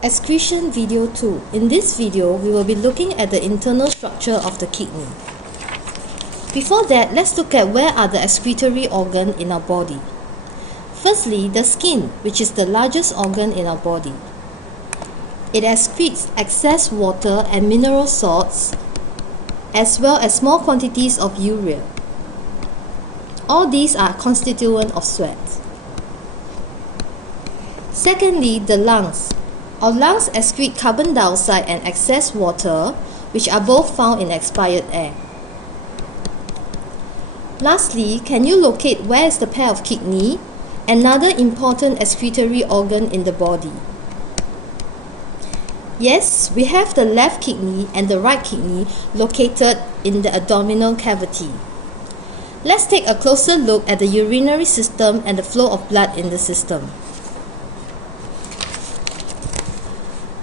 Excretion video 2. In this video, we will be looking at the internal structure of the kidney. Before that, let's look at where are the excretory organs in our body. Firstly, the skin, which is the largest organ in our body. It excretes excess water and mineral salts, as well as small quantities of urea. All these are constituents of sweat. Secondly, the lungs. Our lungs excrete carbon dioxide and excess water, which are both found in expired air. Lastly, can you locate where is the pair of kidney, another important excretory organ in the body? Yes, we have the left kidney and the right kidney located in the abdominal cavity. Let's take a closer look at the urinary system and the flow of blood in the system.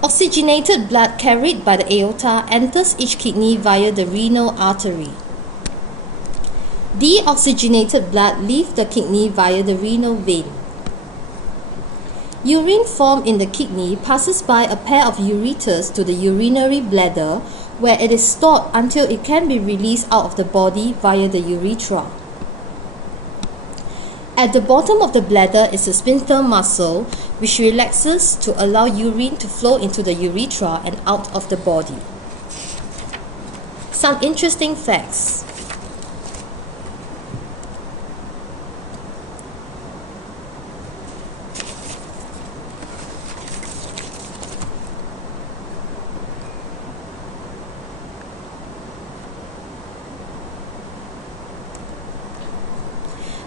Oxygenated blood carried by the aorta enters each kidney via the renal artery. Deoxygenated blood leaves the kidney via the renal vein. Urine formed in the kidney passes by a pair of ureters to the urinary bladder, where it is stored until it can be released out of the body via the urethra. At the bottom of the bladder is a sphincter muscle, which relaxes to allow urine to flow into the urethra and out of the body. Some interesting facts.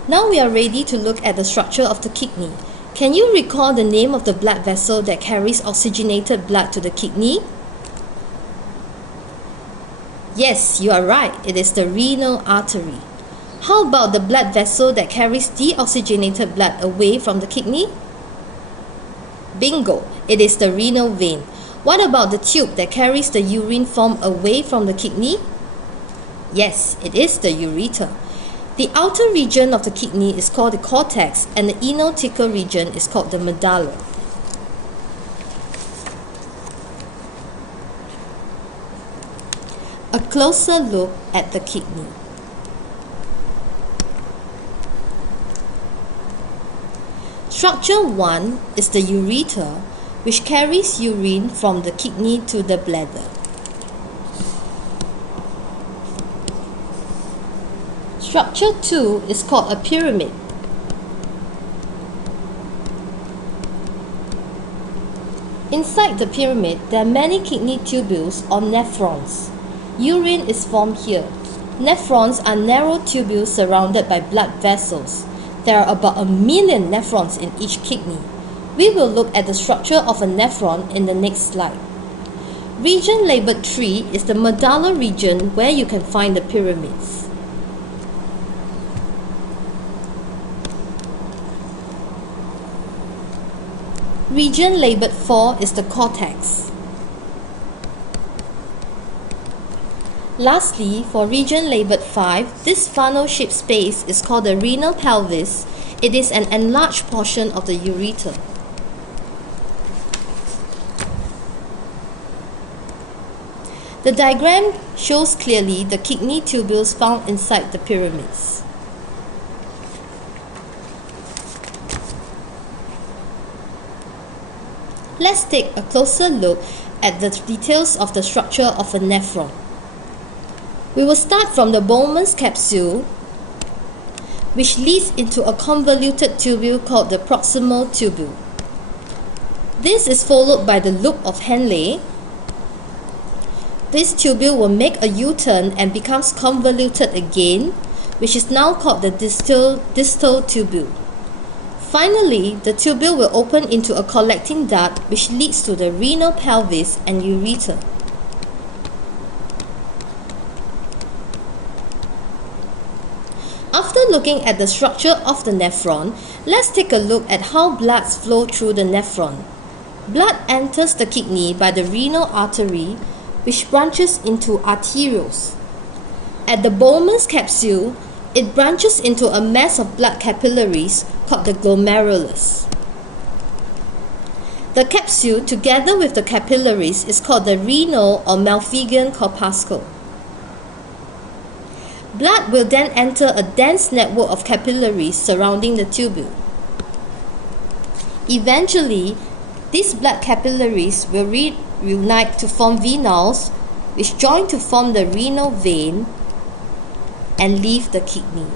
Now we are ready to look at the structure of the kidney. Can you recall the name of the blood vessel that carries oxygenated blood to the kidney? Yes, you are right. It is the renal artery. How about the blood vessel that carries deoxygenated blood away from the kidney? Bingo! It is the renal vein. What about the tube that carries the urine formed away from the kidney? Yes, it is the ureter. The outer region of the kidney is called the cortex, and the inner thicker region is called the medulla. A closer look at the kidney. Structure 1 is the ureter, which carries urine from the kidney to the bladder. Structure 2 is called a pyramid. Inside the pyramid, there are many kidney tubules or nephrons. Urine is formed here. Nephrons are narrow tubules surrounded by blood vessels. There are about 1 million nephrons in each kidney. We will look at the structure of a nephron in the next slide. Region labeled 3 is the medulla region, where you can find the pyramids. Region labeled 4 is the cortex. Lastly, for region labeled 5, this funnel-shaped space is called the renal pelvis. It is an enlarged portion of the ureter. The diagram shows clearly the kidney tubules found inside the pyramids. Let's take a closer look at the details of the structure of a nephron. We will start from the Bowman's capsule, which leads into a convoluted tubule called the proximal tubule. This is followed by the loop of Henle. This tubule will make a U-turn and becomes convoluted again, which is now called the distal tubule. Finally, the tubule will open into a collecting duct, which leads to the renal pelvis and ureter. After looking at the structure of the nephron, let's take a look at how blood flows through the nephron. Blood enters the kidney by the renal artery, which branches into arterioles. At the Bowman's capsule, it branches into a mass of blood capillaries called the glomerulus. The capsule, together with the capillaries, is called the renal or Malpighian corpuscle. Blood will then enter a dense network of capillaries surrounding the tubule. Eventually, these blood capillaries will reunite to form venules, which join to form the renal vein and leave the kidney.